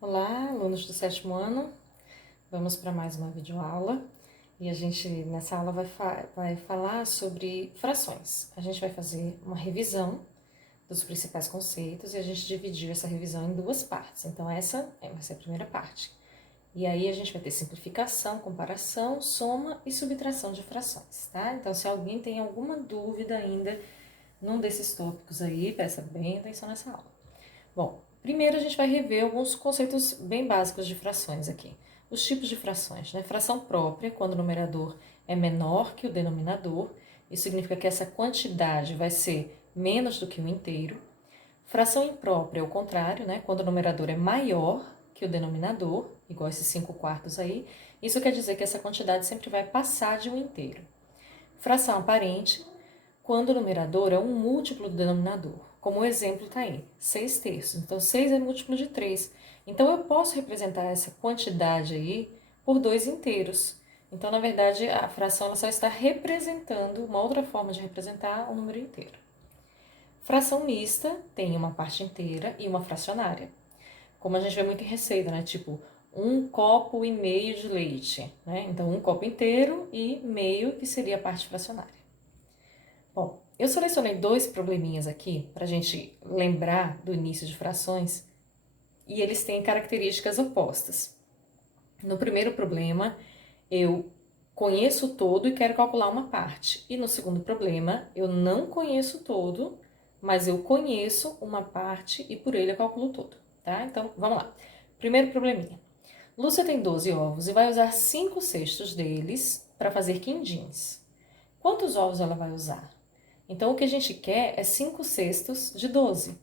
Olá, alunos do sétimo ano. Vamos para mais uma videoaula e a gente nessa aula vai falar sobre frações. A gente vai fazer uma revisão dos principais conceitos e a gente dividiu essa revisão em duas partes. Então essa vai ser a primeira parte. E aí a gente vai ter simplificação, comparação, soma e subtração de frações, tá? Então se alguém tem alguma dúvida ainda num desses tópicos aí, presta bem atenção nessa aula. Bom, primeiro a gente vai rever alguns conceitos bem básicos de frações aqui. Os tipos de frações, né? Fração própria, quando o numerador é menor que o denominador, isso significa que essa quantidade vai ser menos do que o inteiro. Fração imprópria é o contrário, né? Quando o numerador é maior que o denominador, igual esses 5/4 aí, isso quer dizer que essa quantidade sempre vai passar de um inteiro. Fração aparente, quando o numerador é um múltiplo do denominador. Como o exemplo está aí, 6/3. Então, 6 é múltiplo de 3. Então, eu posso representar essa quantidade aí por 2 inteiros. Então, na verdade, a fração ela só está representando uma outra forma de representar o número inteiro. Fração mista tem uma parte inteira e uma fracionária. Como a gente vê muito em receita, né? Tipo, 1,5 copo de leite, né? Então, 1 copo inteiro e meio, que seria a parte fracionária. Bom, eu selecionei dois probleminhas aqui para a gente lembrar do início de frações e eles têm características opostas. No primeiro problema, eu conheço o todo e quero calcular uma parte. E no segundo problema, eu não conheço o todo, mas eu conheço uma parte e por ele eu calculo o todo, tá? Então, vamos lá. Primeiro probleminha. Lúcia tem 12 ovos e vai usar 5/6 deles para fazer quindins. Quantos ovos ela vai usar? Então, o que a gente quer é 5/6 de 12.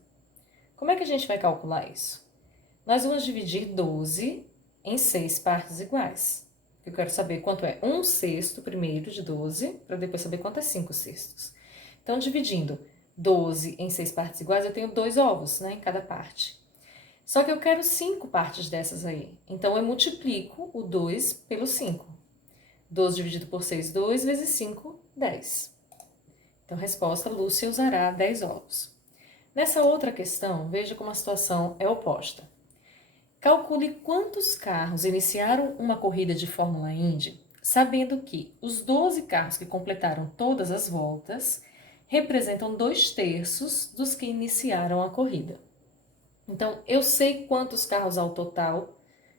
Como é que a gente vai calcular isso? Nós vamos dividir 12 em 6 partes iguais. Eu quero saber quanto é 1/6 primeiro de 12, para depois saber quanto é 5/6. Então, dividindo 12 em 6 partes iguais, eu tenho 2 ovos, né, em cada parte. Só que eu quero 5 partes dessas aí. Então, eu multiplico o 2 pelo 5. 12 dividido por 6, 2 vezes 5, 10. Então, resposta, Lúcia usará 10 ovos. Nessa outra questão, veja como a situação é oposta. Calcule quantos carros iniciaram uma corrida de Fórmula Indy, sabendo que os 12 carros que completaram todas as voltas representam 2/3 dos que iniciaram a corrida. Então, eu sei quantos carros ao total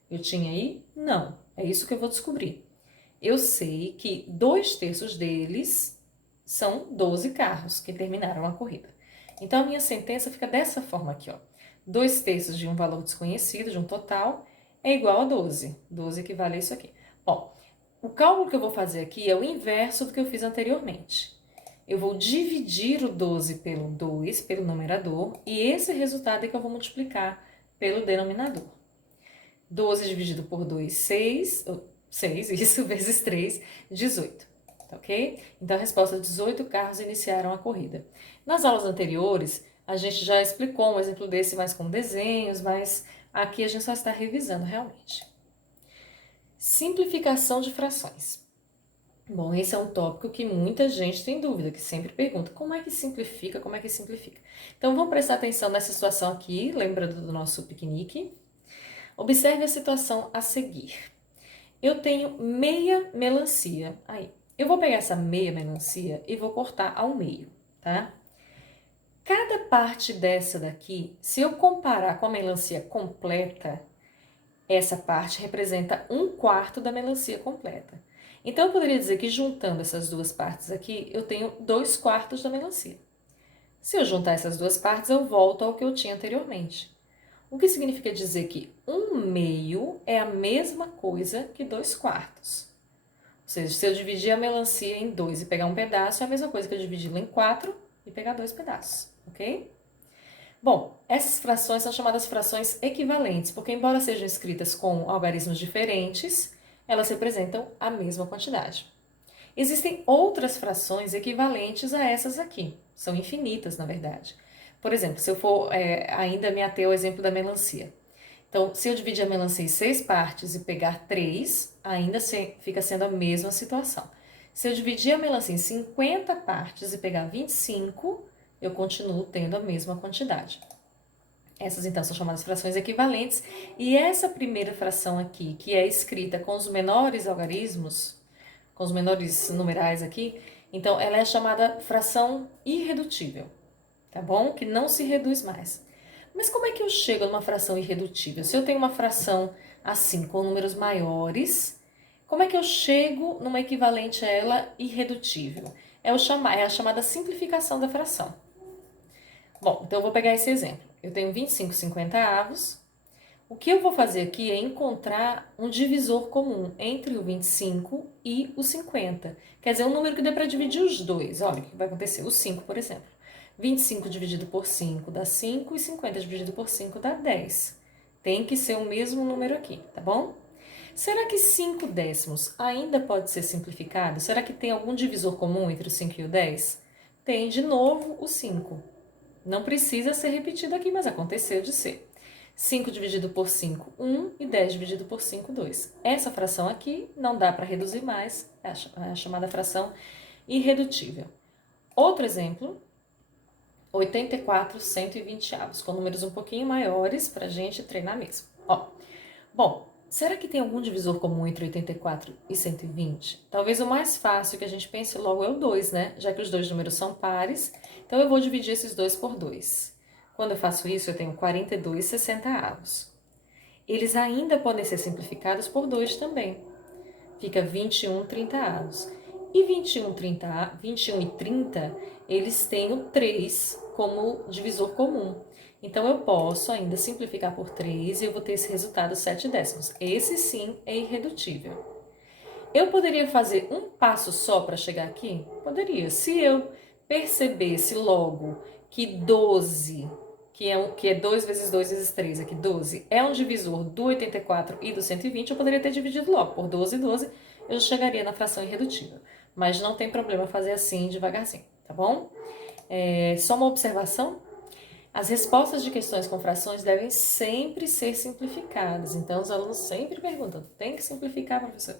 eu tinha aí? Não, é isso que eu vou descobrir. Eu sei que 2/3 deles são 12 carros que terminaram a corrida. Então, a minha sentença fica dessa forma aqui, ó. 2/3 de um valor desconhecido, de um total, é igual a 12. 12 equivale a isso aqui. Bom, o cálculo que eu vou fazer aqui é o inverso do que eu fiz anteriormente. Eu vou dividir o 12 pelo 2, pelo numerador, e esse resultado é que eu vou multiplicar pelo denominador. 12 dividido por 2, 6, 6, isso, vezes 3, 18. Ok? Então, a resposta: 18 carros iniciaram a corrida. Nas aulas anteriores, a gente já explicou um exemplo desse mais com desenhos, mas aqui a gente só está revisando realmente. Simplificação de frações. Bom, esse é um tópico que muita gente tem dúvida, que sempre pergunta como é que simplifica, como é que simplifica. Então, vamos prestar atenção nessa situação aqui, lembrando do nosso piquenique. Observe a situação a seguir. Eu tenho meia melancia. Aí, eu vou pegar essa meia melancia e vou cortar ao meio, tá? Cada parte dessa daqui, se eu comparar com a melancia completa, essa parte representa 1/4 da melancia completa. Então, eu poderia dizer que juntando essas duas partes aqui, eu tenho 2/4 da melancia. Se eu juntar essas duas partes, eu volto ao que eu tinha anteriormente. O que significa dizer que 1/2 é a mesma coisa que 2/4. Ou seja, se eu dividir a melancia em 2 e pegar um pedaço, é a mesma coisa que eu dividi-la em 4 e pegar 2 pedaços, ok? Bom, essas frações são chamadas frações equivalentes, porque embora sejam escritas com algarismos diferentes, elas representam a mesma quantidade. Existem outras frações equivalentes a essas aqui, são infinitas, na verdade. Por exemplo, se eu for ainda me ater ao exemplo da melancia. Então, se eu dividir a melancia em 6 partes e pegar 3, ainda fica sendo a mesma situação. Se eu dividir a melancia em 50 partes e pegar 25, eu continuo tendo a mesma quantidade. Essas, então, são chamadas frações equivalentes. E essa primeira fração aqui, que é escrita com os menores algarismos, com os menores numerais aqui, então ela é chamada fração irredutível, tá bom? Que não se reduz mais. Mas como é que eu chego numa fração irredutível? Se eu tenho uma fração assim, com números maiores, como é que eu chego numa equivalente a ela irredutível? É a chamada simplificação da fração. Bom, então eu vou pegar esse exemplo. Eu tenho 25/50. O que eu vou fazer aqui é encontrar um divisor comum entre o 25 e o 50. Quer dizer, um número que dê para dividir os dois. Olha o que vai acontecer. O 5, por exemplo. 25 dividido por 5 dá 5 e 50 dividido por 5 dá 10. Tem que ser o mesmo número aqui, tá bom? Será que 5 décimos ainda pode ser simplificado? Será que tem algum divisor comum entre o 5 e o 10? Tem de novo o 5. Não precisa ser repetido aqui, mas aconteceu de ser. 5 dividido por 5, 1, e 10 dividido por 5, 2. Essa fração aqui não dá para reduzir mais, é a chamada fração irredutível. Outro exemplo, 84/120, com números um pouquinho maiores para a gente treinar mesmo. Bom, será que tem algum divisor comum entre 84 e 120? Talvez o mais fácil que a gente pense logo é o 2, né? Já que os dois números são pares, então eu vou dividir esses dois por 2. Quando eu faço isso, eu tenho 42/60. Eles ainda podem ser simplificados por 2 também. Fica 21/30. E 21 e 30, eles têm o 3 como divisor comum. Então, eu posso ainda simplificar por 3 e eu vou ter esse resultado 7 décimos. Esse sim é irredutível. Eu poderia fazer um passo só para chegar aqui? Poderia. Se eu percebesse logo que 12, que é 2 vezes 2 vezes 3, aqui 12, é um divisor do 84 e do 120, eu poderia ter dividido logo por 12 e 12, eu chegaria na fração irredutível. Mas não tem problema fazer assim devagarzinho, tá bom? Só uma observação. As respostas de questões com frações devem sempre ser simplificadas. Então, os alunos sempre perguntam, tem que simplificar, professor?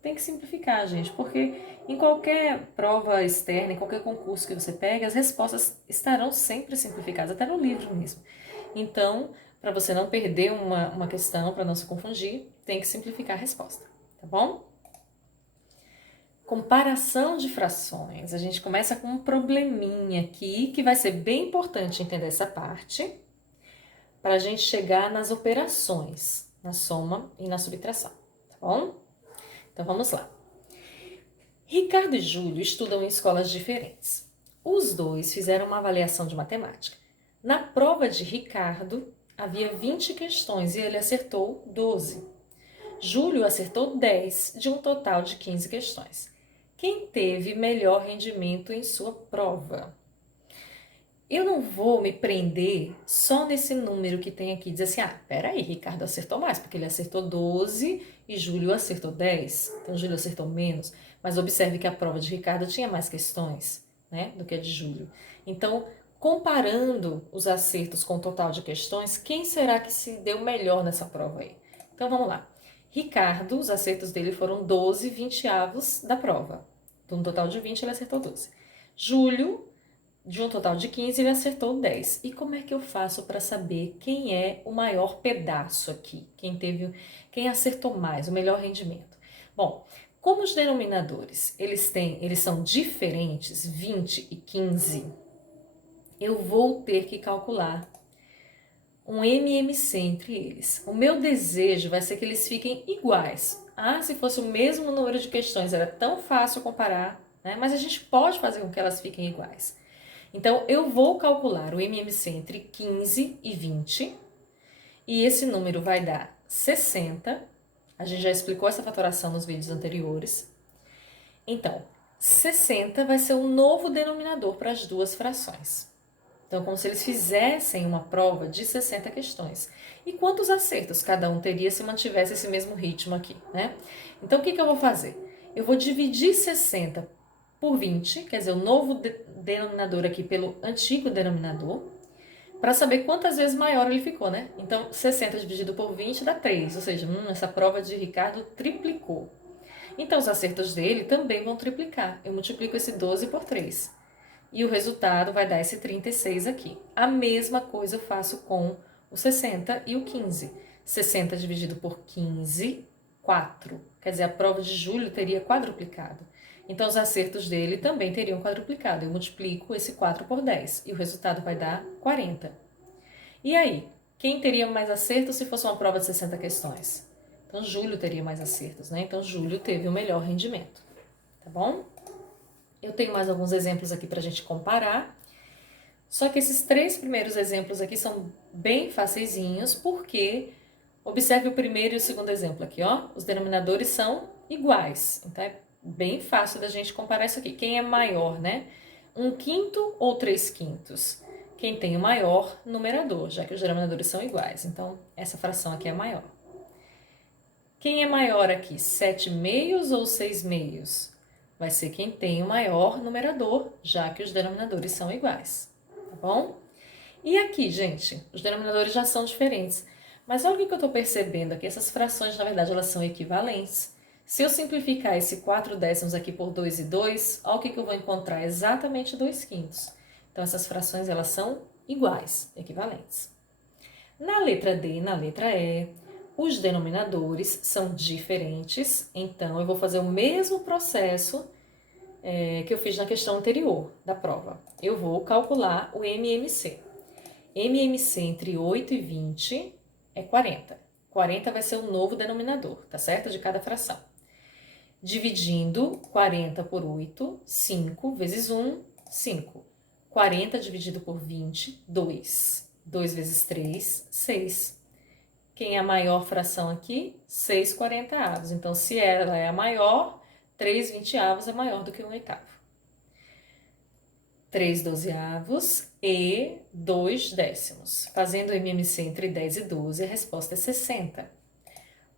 Tem que simplificar, gente, porque em qualquer prova externa, em qualquer concurso que você pegue, as respostas estarão sempre simplificadas, até no livro mesmo. Então, para você não perder uma questão, para não se confundir, tem que simplificar a resposta, tá bom? Comparação de frações. A gente começa com um probleminha aqui, que vai ser bem importante entender essa parte, para a gente chegar nas operações, na soma e na subtração, tá bom? Então, vamos lá. Ricardo e Júlio estudam em escolas diferentes. Os dois fizeram uma avaliação de matemática. Na prova de Ricardo, havia 20 questões e ele acertou 12. Júlio acertou 10 de um total de 15 questões. Quem teve melhor rendimento em sua prova? Eu não vou me prender só nesse número que tem aqui, dizer assim, peraí, Ricardo acertou mais, porque ele acertou 12 e Júlio acertou 10, então Júlio acertou menos, mas observe que a prova de Ricardo tinha mais questões, né, do que a de Júlio. Então, comparando os acertos com o total de questões, quem será que se deu melhor nessa prova aí? Então, vamos lá. Ricardo, os acertos dele foram 12/20 da prova. De um total de 20, ele acertou 12. Júlio, de um total de 15, ele acertou 10. E como é que eu faço para saber quem é o maior pedaço aqui? Quem acertou mais, o melhor rendimento? Bom, como os denominadores, eles são diferentes, 20 e 15, eu vou ter que calcular um MMC entre eles. O meu desejo vai ser que eles fiquem iguais. Se fosse o mesmo número de questões, era tão fácil comparar, né? Mas a gente pode fazer com que elas fiquem iguais. Então, eu vou calcular o MMC entre 15 e 20, e esse número vai dar 60. A gente já explicou essa fatoração nos vídeos anteriores. Então, 60 vai ser um novo denominador para as duas frações. Então, como se eles fizessem uma prova de 60 questões. E quantos acertos cada um teria se mantivesse esse mesmo ritmo aqui, né? Então, o que eu vou fazer? Eu vou dividir 60 por 20, quer dizer, o novo denominador aqui pelo antigo denominador, para saber quantas vezes maior ele ficou, né? Então, 60 dividido por 20 dá 3, ou seja, essa prova de Ricardo triplicou. Então, os acertos dele também vão triplicar. Eu multiplico esse 12 por 3. E o resultado vai dar esse 36 aqui. A mesma coisa eu faço com o 60 e o 15. 60 dividido por 15, 4. Quer dizer, a prova de julho teria quadruplicado. Então, os acertos dele também teriam quadruplicado. Eu multiplico esse 4 por 10 e o resultado vai dar 40. E aí, quem teria mais acertos se fosse uma prova de 60 questões? Então, Júlio teria mais acertos, né? Então, Júlio teve o melhor rendimento, tá bom? Eu tenho mais alguns exemplos aqui para a gente comparar. Só que esses 3 primeiros exemplos aqui são bem faceizinhos, porque observe o primeiro e o segundo exemplo aqui, ó. Os denominadores são iguais, então é bem fácil da gente comparar isso aqui. Quem é maior, né? 1/5 ou 3/5? Quem tem o maior numerador, já que os denominadores são iguais. Então, essa fração aqui é maior. Quem é maior aqui, 7/2 ou 6/2? Vai ser quem tem o maior numerador, já que os denominadores são iguais, tá bom? E aqui, gente, os denominadores já são diferentes. Mas olha o que eu estou percebendo aqui, essas frações, na verdade, elas são equivalentes. Se eu simplificar esse 4 décimos aqui por 2 e 2, olha o que eu vou encontrar, exatamente 2/5. Então, essas frações, elas são iguais, equivalentes. Na letra D e na letra E, os denominadores são diferentes, então eu vou fazer o mesmo processo que eu fiz na questão anterior da prova. Eu vou calcular o MMC. MMC entre 8 e 20 é 40. 40 vai ser o novo denominador, tá certo? De cada fração. Dividindo 40 por 8, 5 vezes 1, 5. 40 dividido por 20, 2. 2 vezes 3, 6. Quem é a maior fração aqui? 6/40. Então, se ela é a maior, 3/20 é maior do que 1/8. 3/12 e 2 décimos. Fazendo o MMC entre 10 e 12, a resposta é 60.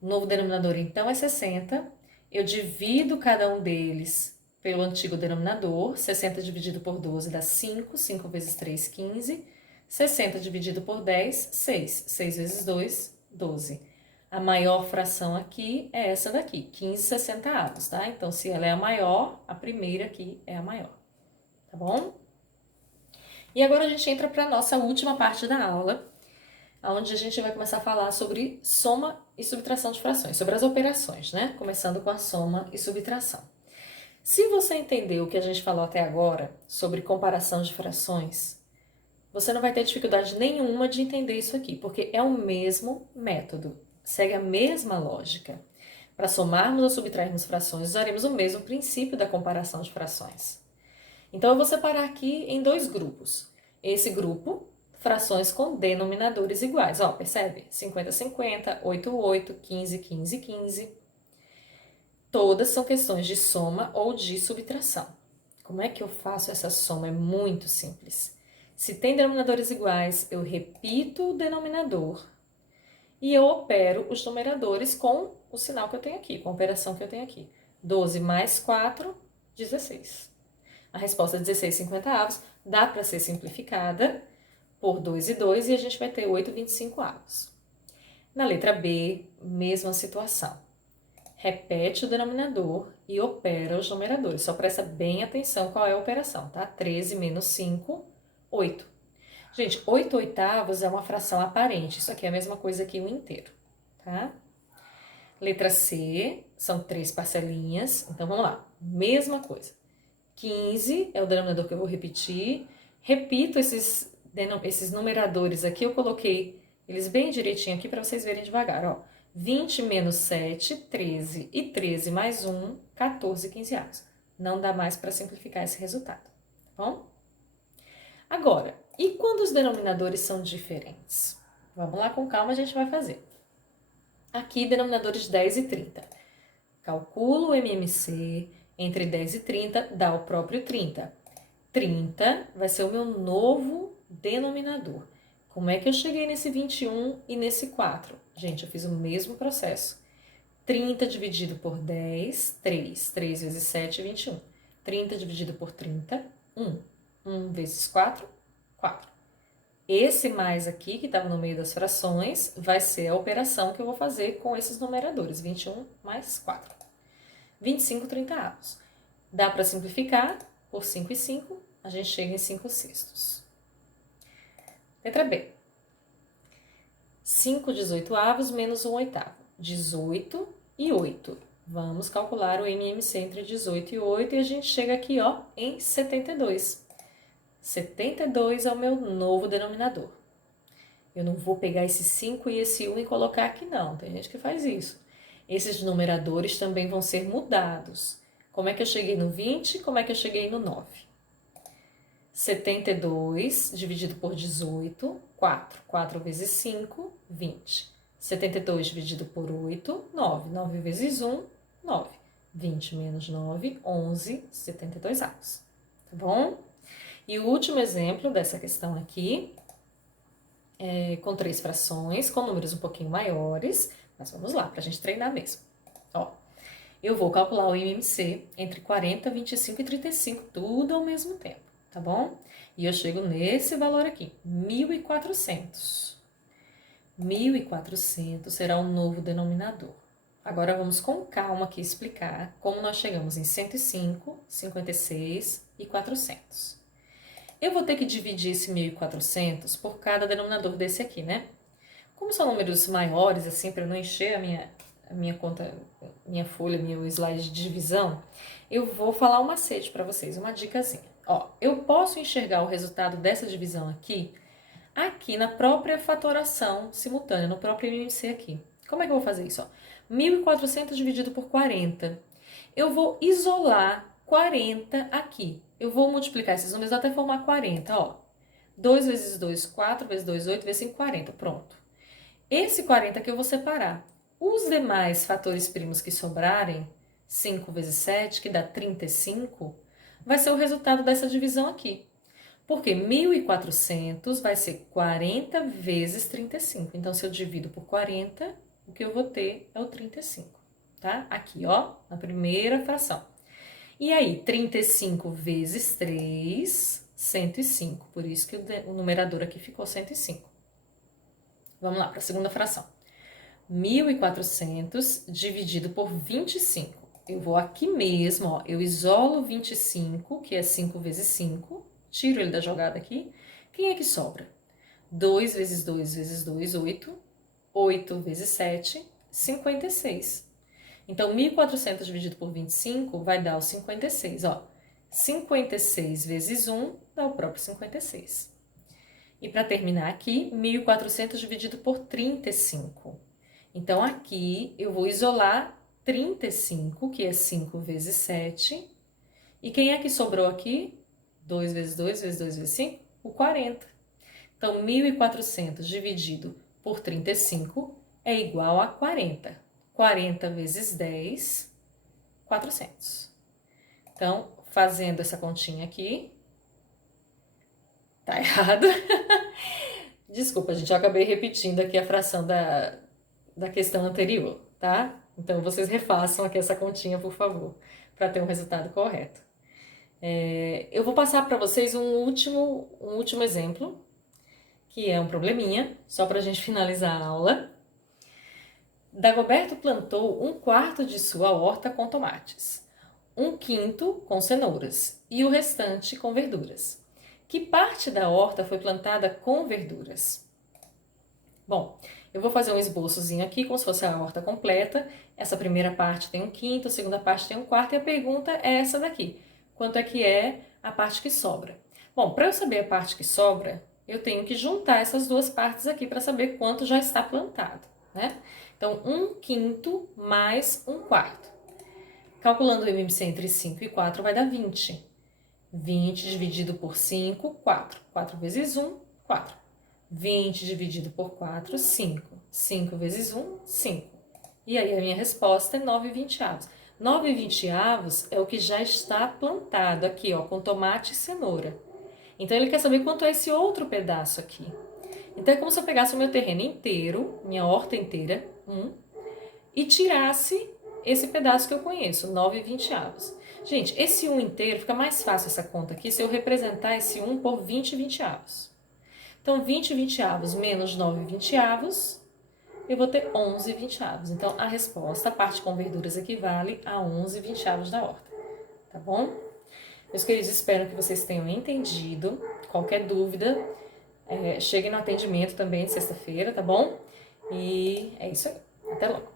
O novo denominador, então, é 60. Eu divido cada um deles pelo antigo denominador. 60 dividido por 12 dá 5. 5 vezes 3, 15. 60 dividido por 10, 6. 6 vezes 2, 12. A maior fração aqui é essa daqui, 15/60, tá? Então, se ela é a maior, a primeira aqui é a maior, tá bom? E agora a gente entra para a nossa última parte da aula, onde a gente vai começar a falar sobre soma e subtração de frações, sobre as operações, né? Começando com a soma e subtração. Se você entendeu o que a gente falou até agora sobre comparação de frações, você não vai ter dificuldade nenhuma de entender isso aqui, porque é o mesmo método, segue a mesma lógica. Para somarmos ou subtrairmos frações, usaremos o mesmo princípio da comparação de frações. Então, eu vou separar aqui em 2 grupos. Esse grupo, frações com denominadores iguais. Ó, percebe? 50, 50, 8, 8, 15, 15, 15. Todas são questões de soma ou de subtração. Como é que eu faço essa soma? É muito simples. Se tem denominadores iguais, eu repito o denominador e eu opero os numeradores com o sinal que eu tenho aqui, com a operação que eu tenho aqui. 12 mais 4, 16. A resposta 16/50 dá para ser simplificada por 2 e 2 e a gente vai ter 8/25. Na letra B, mesma situação. Repete o denominador e opera os numeradores. Só presta bem atenção qual é a operação, tá? 13 menos 5, 8. Gente, 8/8 é uma fração aparente. Isso aqui é a mesma coisa que 1 inteiro, tá? Letra C, são 3 parcelinhas. Então, vamos lá. Mesma coisa. 15 é o denominador que eu vou repetir. Repito esses numeradores aqui, eu coloquei eles bem direitinho aqui para vocês verem devagar, ó. 20 menos 7, 13 e 13 mais 1, 14/15. Não dá mais para simplificar esse resultado, tá bom? Agora, e quando os denominadores são diferentes? Vamos lá com calma, a gente vai fazer. Aqui, denominadores 10 e 30. Calculo o MMC, entre 10 e 30 dá o próprio 30. 30 vai ser o meu novo denominador. Como é que eu cheguei nesse 21 e nesse 4? Gente, eu fiz o mesmo processo. 30 dividido por 10, 3. 3 vezes 7, 21. 30 dividido por 30, 1. 1 vezes 4, 4. Esse mais aqui, que estava no meio das frações, vai ser a operação que eu vou fazer com esses numeradores. 21 mais 4. 25/30. Dá para simplificar por 5 e 5, a gente chega em 5/6. Letra B. 5/18 menos 1/8. 18 e 8. Vamos calcular o MMC entre 18 e 8 e a gente chega aqui, ó, em 72. 72 é o meu novo denominador. Eu não vou pegar esse 5 e esse 1 e colocar aqui, não. Tem gente que faz isso. Esses numeradores também vão ser mudados. Como é que eu cheguei no 20? Como é que eu cheguei no 9? 72 dividido por 18, 4. 4 vezes 5, 20. 72 dividido por 8, 9. 9 vezes 1, 9. 20 menos 9, 11, 72 avos. Tá bom? E o último exemplo dessa questão aqui é com 3 frações, com números um pouquinho maiores. Mas vamos lá, pra gente treinar mesmo. Ó, eu vou calcular o MMC entre 40, 25 e 35, tudo ao mesmo tempo, tá bom? E eu chego nesse valor aqui, 1.400. 1.400 será o novo denominador. Agora vamos com calma aqui explicar como nós chegamos em 105, 56 e 400. Eu vou ter que dividir esse 1.400 por cada denominador desse aqui, né? Como são números maiores, assim, para eu não encher a minha conta, minha folha, meu slide de divisão, eu vou falar um macete para vocês, uma dicasinha. Ó, eu posso enxergar o resultado dessa divisão aqui na própria fatoração simultânea, no próprio MMC aqui. Como é que eu vou fazer isso? Ó? 1.400 dividido por 40. Eu vou isolar 40 aqui. Eu vou multiplicar esses números até formar 40, ó. 2 vezes 2, 4 vezes 2, 8 vezes 5, 40. Pronto. Esse 40 aqui eu vou separar. Os demais fatores primos que sobrarem, 5 vezes 7, que dá 35, vai ser o resultado dessa divisão aqui. Porque 1.400 vai ser 40 vezes 35. Então, se eu divido por 40, o que eu vou ter é o 35, tá? Aqui, ó, na primeira fração. E aí, 35 vezes 3, 105. Por isso que o numerador aqui ficou 105. Vamos lá para a segunda fração. 1.400 dividido por 25. Eu vou aqui mesmo, ó, eu isolo 25, que é 5 vezes 5, tiro ele da jogada aqui. Quem é que sobra? 2 vezes 2 vezes 2, 8. 8 vezes 7, 56. Então, 1.400 dividido por 25 vai dar o 56, ó. 56 vezes 1 dá o próprio 56. E para terminar aqui, 1.400 dividido por 35. Então, aqui eu vou isolar 35, que é 5 vezes 7. E quem é que sobrou aqui? 2 vezes 2 vezes 2 vezes 5? O 40. Então, 1.400 dividido por 35 é igual a 40. 40 vezes 10, 400. Então, fazendo essa continha aqui, tá errado. Desculpa, gente, eu acabei repetindo aqui a fração da questão anterior, tá? Então, vocês refaçam aqui essa continha, por favor, para ter um resultado correto. Eu vou passar para vocês um último exemplo, que é um probleminha, só para a gente finalizar a aula. Dagoberto plantou 1/4 de sua horta com tomates, 1/5 com cenouras e o restante com verduras. Que parte da horta foi plantada com verduras? Bom, eu vou fazer um esboçozinho aqui, como se fosse a horta completa. Essa primeira parte tem 1/5, a segunda parte tem 1/4 e a pergunta é essa daqui. Quanto é que é a parte que sobra? Bom, para eu saber a parte que sobra, eu tenho que juntar essas duas partes aqui para saber quanto já está plantado, né? Então, 1/5 mais 1/4. Calculando o MMC entre 5 e 4 vai dar 20. 20 dividido por 5, 4. 4 vezes 1, 4. 20 dividido por 4, 5. 5 vezes 1, 5. E aí a minha resposta é 9/20. 9/20 é o que já está plantado aqui, ó, com tomate e cenoura. Então, ele quer saber quanto é esse outro pedaço aqui. Então, é como se eu pegasse o meu terreno inteiro, minha horta inteira, e tirasse esse pedaço que eu conheço, 9/20. Gente, esse 1 inteiro, fica mais fácil essa conta aqui se eu representar esse 1 por 20/20. Então, 20/20 menos 9/20, eu vou ter 11/20. Então, a resposta, a parte com verduras, equivale a 11/20 da horta, tá bom? Meus queridos, espero que vocês tenham entendido. Qualquer dúvida, cheguem no atendimento também de sexta-feira, tá bom? E é isso aí. Até logo!